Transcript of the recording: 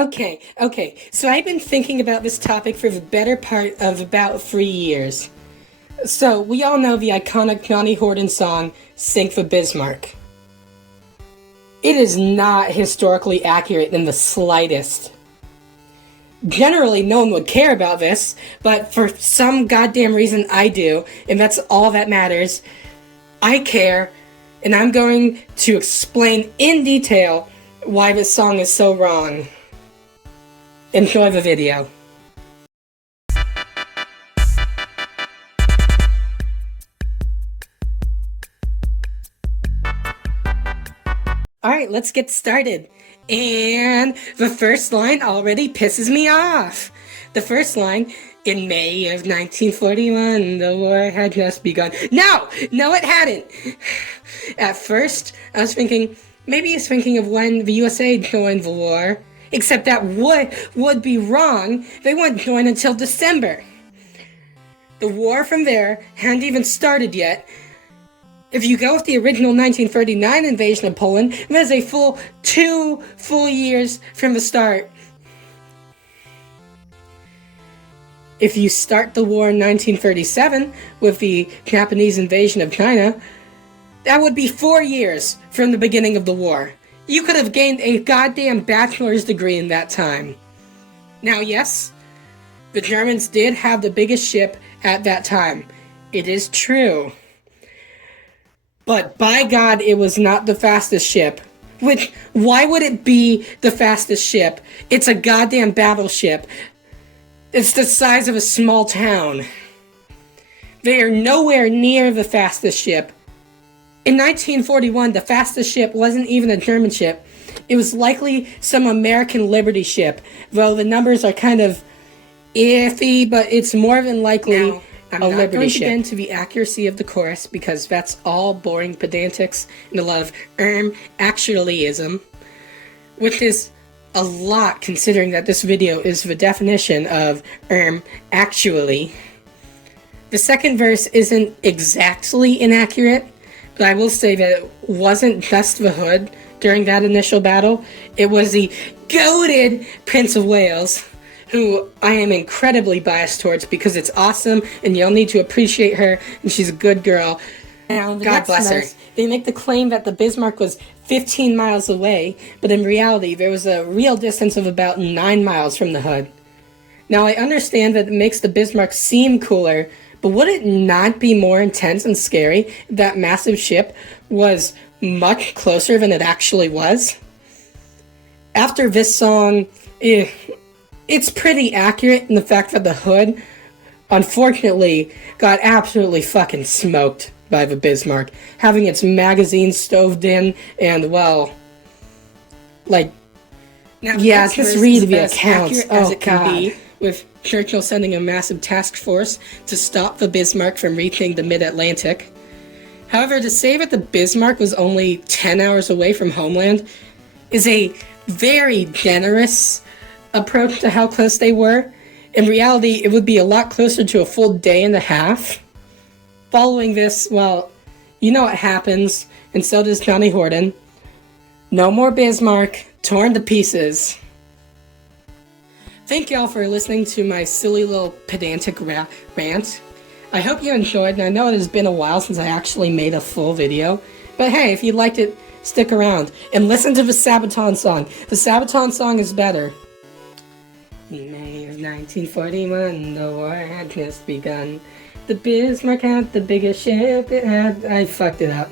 Okay. So I've been thinking about this topic for the better part of about 3 years. So we all know the iconic Johnny Horton song, Sing for Bismarck. It is not historically accurate in the slightest. Generally, no one would care about this, but for some goddamn reason I do, and that's all that matters. I care, and I'm going to explain in detail why this song is so wrong. Enjoy the video. Alright, let's get started. And the first line already pisses me off. The first line, in May of 1941, the war had just begun. No, it hadn't. At first, I was thinking, maybe he's thinking of when the USA joined the war. Except that would be wrong. They wouldn't join until December. The war from there hadn't even started yet. If you go with the original 1939 invasion of Poland, it was a full 2 full years from the start. If you start the war in 1937 with the Japanese invasion of China, that would be 4 years from the beginning of the war. You could have gained a goddamn bachelor's degree in that time. Now, yes, the Germans did have the biggest ship at that time. It is true. But by God, it was not the fastest ship. Which, why would it be the fastest ship? It's a goddamn battleship. It's the size of a small town. They are nowhere near the fastest ship. In 1941, the fastest ship wasn't even a German ship. It was likely some American Liberty ship, though the numbers are kind of iffy, but it's more than likely now, I'm not going to get into the accuracy of the chorus, because that's all boring pedantics and a lot of actuallyism, which is a lot considering that this video is the definition of actually. The second verse isn't exactly inaccurate, but I will say that it wasn't just the Hood during that initial battle. It was the goated Prince of Wales, who I am incredibly biased towards because it's awesome and you'll need to appreciate her and she's a good girl. Now, God bless her. They make the claim that the Bismarck was 15 miles away, but in reality there was a real distance of about 9 miles from the Hood. Now, I understand that it makes the Bismarck seem cooler, but would it not be more intense and scary if that massive ship was much closer than it actually was? After this song, it's pretty accurate in the fact that the Hood, unfortunately, got absolutely fucking smoked by the Bismarck, having its magazine stoved in, and, well, like, now, yeah, just read the accounts. Oh, God. With Churchill sending a massive task force to stop the Bismarck from reaching the mid-Atlantic. However, to say that the Bismarck was only 10 hours away from homeland is a very generous approach to how close they were. In reality, it would be a lot closer to a full day and a half. Following this, well, you know what happens, and so does Johnny Horton. No more Bismarck, torn to pieces. Thank y'all for listening to my silly little pedantic rant. I hope you enjoyed, and I know it has been a while since I actually made a full video. But hey, if you liked it, stick around and listen to the Sabaton song. The Sabaton song is better. In May of 1941, the war had just begun. The Bismarck had the biggest ship it had. I fucked it up.